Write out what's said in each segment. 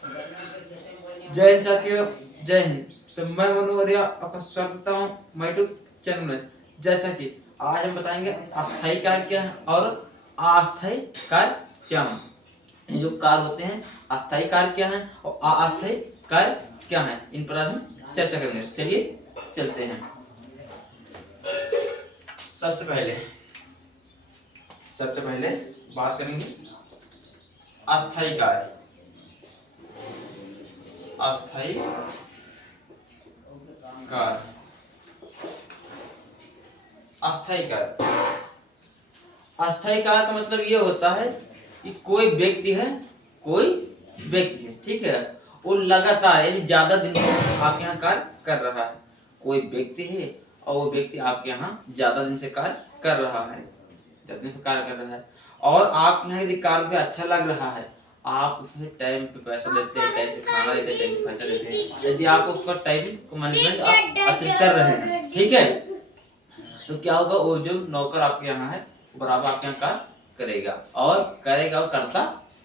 जय हिंद साथियों, जय हिंद। तो मैं मनु मौर्य आपका स्वागत करता हूँ माय यूट्यूब चैनल में। जैसा कि आज हम बताएंगे अस्थायी कार्य क्या है और अस्थायी कार्य क्या है। ये जो कार्य होते हैं अस्थायी कार्य क्या है और अस्थायी कार्य क्या है, इन पर आज हम चर्चा करेंगे। चलिए चलते हैं। सबसे पहले बात करेंगे अस्थायी कार्य। अस्थायी कार्य, अस्थायी कार्य, अस्थायी कार्य का मतलब ये होता है कि कोई व्यक्ति है, ठीक है, वो लगातार यानी ज्यादा दिन से आपके यहाँ कार्य कर रहा है। कोई व्यक्ति है और वो व्यक्ति आपके यहाँ ज्यादा दिन से कार्य कर रहा है, ज्यादा दिन से कार्य कर रहा है और आपके यहाँ यदि कार्य पे अच्छा लग रहा है, आप उसे टाइम पे पैसा देते हैं, टाइम पे खाना देते हैं, टाइम पे पैसा देते हैं। यदि आप उसका टाइम को मैनेजमेंट आप अच्छे से कर रहे हैं, ठीक है, तो क्या होगा, वो जो नौकर आपके यहाँ है बराबर आपके यहाँ कार्य करेगा और करता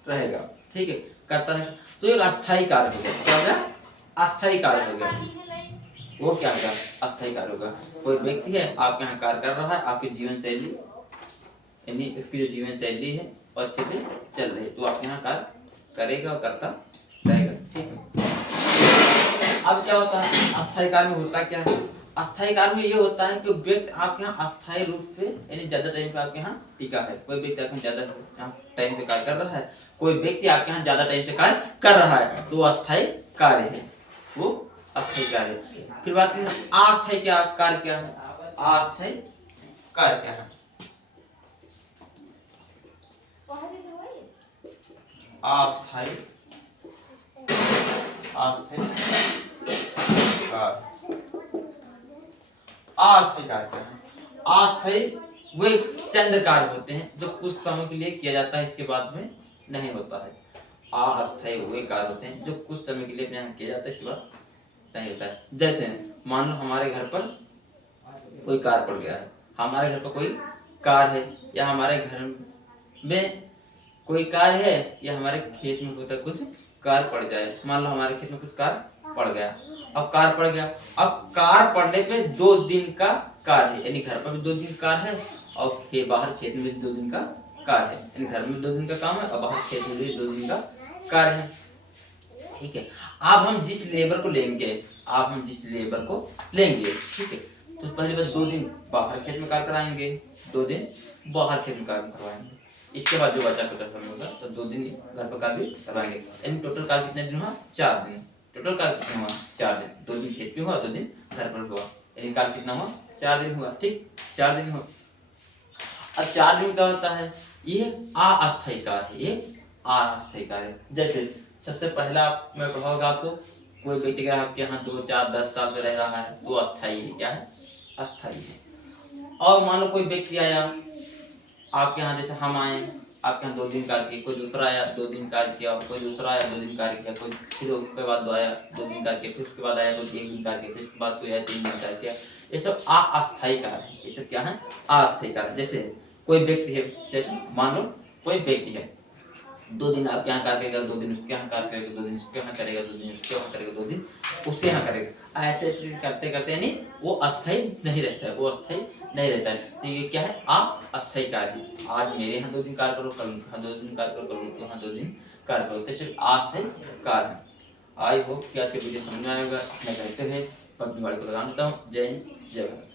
रहेगा, ठीक है, करता रहेगा। तो एक अस्थायी कार्य हो गया। क्या हो गया? अस्थायी कार्य हो गया। वो क्या होगा? अस्थायी कार्य होगा। कोई व्यक्ति है आपके यहाँ कार्य कर रहा है, आपकी जीवन शैली यानी इसकी जो जीवन शैली है और अच्छे से चल रही है, तो आपके यहाँ कार्य करेगा और करता रहेगा, ठीक है। अब क्या होता है अस्थायी कार्य में? होता क्या है अस्थायी कार्य में? ये होता है कि व्यक्ति आपके यहाँ अस्थायी रूप से यानी ज्यादा टाइम पे आपके यहाँ टिका है। कोई व्यक्ति आपके ज्यादा टाइम पे कार्य कर रहा है, कोई व्यक्ति आपके यहाँ ज्यादा टाइम से कार्य कर रहा है, तो वो अस्थायी कार्य है, वो अस्थायी कार्य है। फिर बात करें अस्थायी कार्य क्या है? अस्थायी कार्य क्या है? अस्थायी अस्थायी कार्य क्या है? अस्थायी वे चंद कार्य होते हैं जो कुछ समय के लिए किया जाता है, इसके बाद में नहीं होता है। अस्थायी वे कार्य होते हैं जो कुछ समय के लिए अपने यहाँ किया जाता है, इसके बाद नहीं होता है। जैसे मान लो हमारे घर पर कोई कार्य पड़ गया है, हमारे घर पर कोई कार्य है, या हमारे घर में कोई कार्य है, या हमारे खेत में होता कुछ कार्य पड़ जाए। मान लो हमारे खेत में कुछ कार्य पड़ गया, अब कार्य पड़ गया, अब कार्य पड़ने पे 2 दिन का कार्य है, यानी घर पर भी 2 दिन कार्य है और बाहर खेत में भी 2 दिन का कार्य है, यानी घर में 2 दिन का काम है और बाहर खेत में भी 2 दिन का कार्य है, ठीक है। अब हम जिस लेबर को लेंगे, ठीक है, तो पहले बस 2 दिन बाहर खेत में कार्य कराएंगे, 2 दिन बाहर खेत में कार्य करवाएंगे। इसके बाद जो बचा कुचा समय होगा तो 2 दिन घर पर कार्य भी करवाएंगे। यानी टोटल कार्य कितने दिन हुआ? 4 दिन। टोटल कार्य कितना हुआ? 4 दिन। 2 दिन खेत में हुआ, 2 दिन घर पर हुआ, यानी कार्य कितना हुआ? 4 दिन हुआ, ठीक, 4 दिन हुआ। अब 4 दिन का होता है ये अस्थायी कार्य है, ये अस्थायी कार्य। जैसे सबसे पहला मैं कहूँगा आपको, कोई व्यक्ति आपके यहाँ 2, 4, 10 साल में रह रहा है, वो अस्थायी है। क्या है? अस्थायी है। और मान लो कोई व्यक्ति आया आपके यहाँ, जैसे हम आए आपके यहाँ 2 दिन कार्य किया, कोई दूसरा आया 2 दिन कार्य किया, कोई दूसरा आया 2 दिन कार्य किया, कोई फिर उसके बाद आया 2 दिन कार्य किया, फिर उसके बाद आया 2 दिन कार्य किया, फिर उसके बाद कोई आया 3 दिन कार्य किया। ये सब अस्थायी कार्य है। ये सब क्या है? अस्थायी कार्य। जैसे कोई व्यक्ति है, जैसे मान लो कोई व्यक्ति है 2 दिन आपके यहाँ कार्य करेगा, 2 दिन उसके यहाँ कार्य करेगा, 2 दिन उसके यहाँ करेगा, 2 दिन उसके यहाँ करेगा, 2 दिन उसके यहाँ करेगा। ऐसे ऐसे करते करते यानी वो अस्थायी नहीं रहता है, वो अस्थायी नहीं रहता है। तो ये क्या है? अस्थायी कार्य है। आज मेरे यहाँ 2 दिन कार्य करो, कल यहाँ 2 दिन कार्य करो, कल यहाँ 2 दिन कार्य करो, तो सिर्फ अस्थायी कार्य है। आई होप कि आज के वीडियो समझ में आएगा। मैं कहते हैं अपनी बाड़ी को लगा देता हूँ। जय हिंद, जय भारत।